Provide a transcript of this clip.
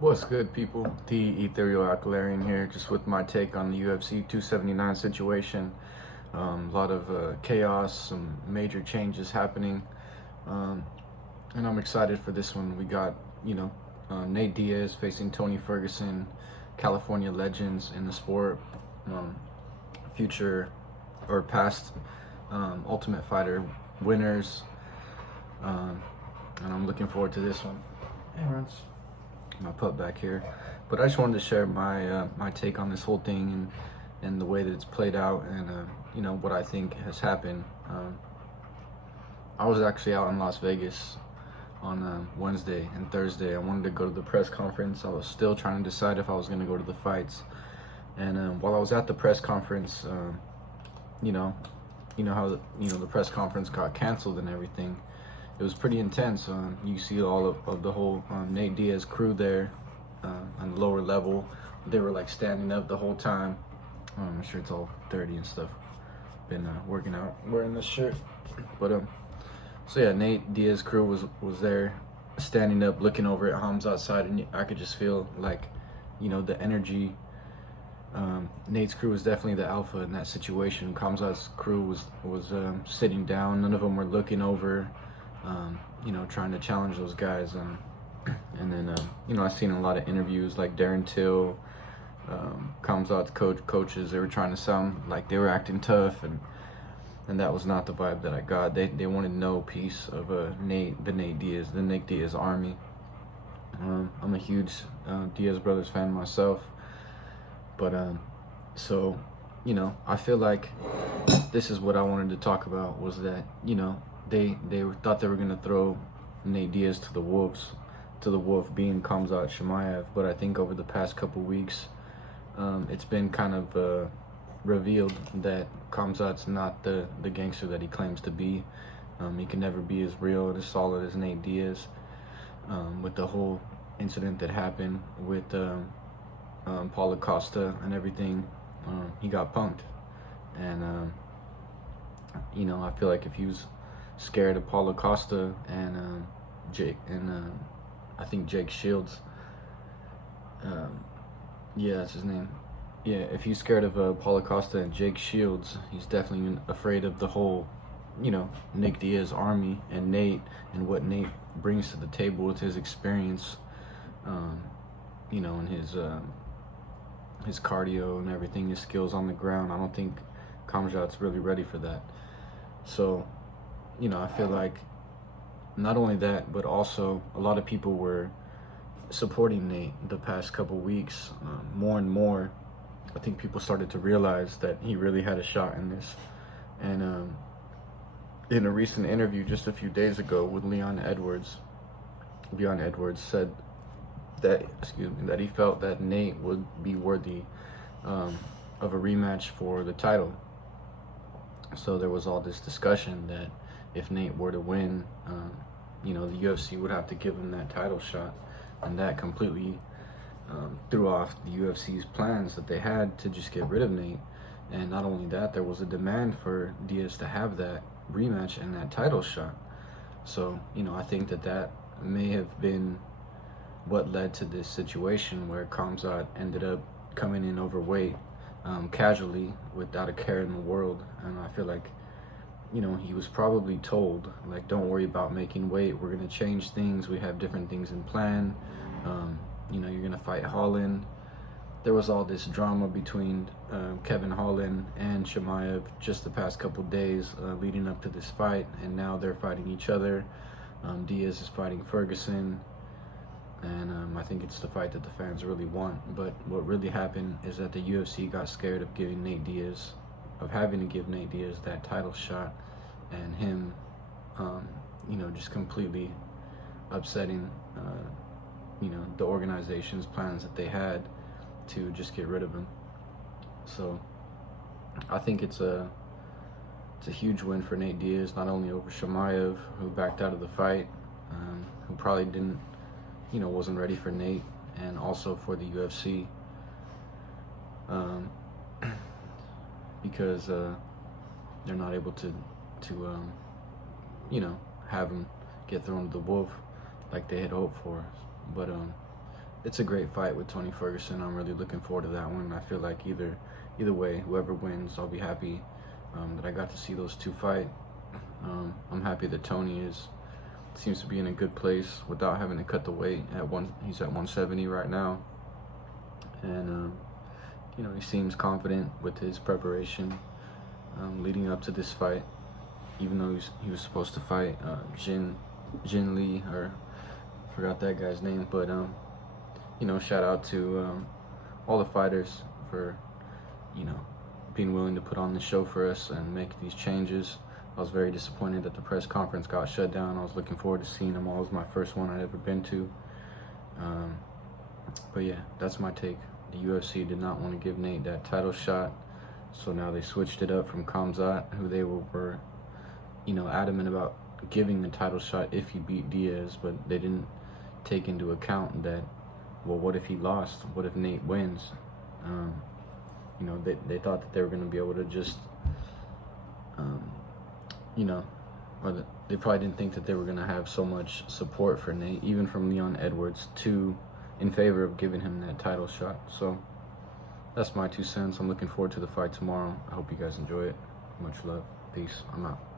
What's good, people? The Ethereal Alkalarian here, just with my take on the UFC 279 situation. A lot of chaos, some major changes happening, um, and I'm excited for this one. We got, Nate Diaz facing Tony Ferguson, California legends in the sport, future or past Ultimate Fighter winners, and I'm looking forward to this one. Hey, Rance. My pup back here, but I just wanted to share my take on this whole thing and the way that it's played out, and what I think has happened. I was actually out in Las Vegas on Wednesday and Thursday. I wanted to go to the press conference. I was still trying to decide if I was going to go to the fights, and while I was at the press conference, you know how the press conference got canceled and everything. It was pretty intense. You see all of the whole Nate Diaz crew there on the lower level. They were like standing up the whole time. I'm sure it's all dirty and stuff. Been working out wearing this shirt. But so yeah, Nate Diaz crew was there standing up, looking over at Khamzat's side, and I could just feel like, the energy. Nate's crew was definitely the alpha in that situation. Khamzat's crew was sitting down. None of them were looking over. Trying to challenge those guys. And then, I've seen a lot of interviews like Darren Till, Khamzat's coaches. They were trying to sound like they were acting tough, and that was not the vibe that I got. They wanted no piece of the Nate Diaz army. I'm a huge Diaz brothers fan myself, but so I feel like this is what I wanted to talk about, was that they thought they were going to throw Nate Diaz to the wolves, being Khamzat Chimaev. But I think over the past couple weeks, it's been kind of revealed that Khamzat's not the gangster that he claims to be. He can never be as real and as solid as Nate Diaz. With the whole incident that happened with Paulo Costa and everything, he got punked. And, I feel like if he was scared of Paulo Costa and I think Jake Shields. Yeah, that's his name. Yeah, if he's scared of Paulo Costa and Jake Shields, he's definitely afraid of the whole, Nick Diaz army and Nate, and what Nate brings to the table with his experience, and his cardio and everything, his skills on the ground. I don't think Khamzat's really ready for that. So, I feel like not only that, but also a lot of people were supporting Nate the past couple weeks. More and more, I think people started to realize that he really had a shot in this. And in a recent interview just a few days ago with Leon Edwards said that, that he felt that Nate would be worthy of a rematch for the title. So there was all this discussion that if Nate were to win, the UFC would have to give him that title shot, and that completely threw off the UFC's plans that they had to just get rid of Nate. And not only that, there was a demand for Diaz to have that rematch and that title shot. So, I think that may have been what led to this situation where Khamzat ended up coming in overweight, casually, without a care in the world. And I feel like, he was probably told, like, don't worry about making weight. We're going to change things. We have different things in plan. You're going to fight Holland. There was all this drama between Kevin Holland and Chimaev just the past couple days leading up to this fight. And now they're fighting each other. Diaz is fighting Ferguson. And I think it's the fight that the fans really want. But what really happened is that the UFC got scared of having to give Nate Diaz that title shot, and him, just completely upsetting, the organization's plans that they had to just get rid of him. So I think it's a huge win for Nate Diaz, not only over Chimaev, who backed out of the fight, who probably didn't, wasn't ready for Nate, and also for the UFC. Because they're not able to have him get thrown to the wolf like they had hoped for. But it's a great fight with Tony Ferguson. I'm really looking forward to that one. I feel like either way, whoever wins, I'll be happy that I got to see those two fight. I'm happy that Tony seems to be in a good place without having to cut the weight. He's at 170 right now, and you know, he seems confident with his preparation leading up to this fight. Even though he was supposed to fight Jin Lee, or I forgot that guy's name, but you know, shout out to all the fighters for, you know, being willing to put on the show for us and make these changes. I was very disappointed that the press conference got shut down. I was looking forward to seeing them all. It was my first one I'd ever been to. But yeah, that's my take. The UFC did not want to give Nate that title shot, so now they switched it up from Khamzat, who they were you know, adamant about giving the title shot if he beat Diaz, but they didn't take into account that, well, what if he lost? What if Nate wins? You know, they thought that they were going to be able to just, you know, or they probably didn't think that they were going to have so much support for Nate, even from Leon Edwards, in favor of giving him that title shot. So that's my 2 cents. I'm looking forward to the fight tomorrow. I hope you guys enjoy it. Much love. Peace. I'm out.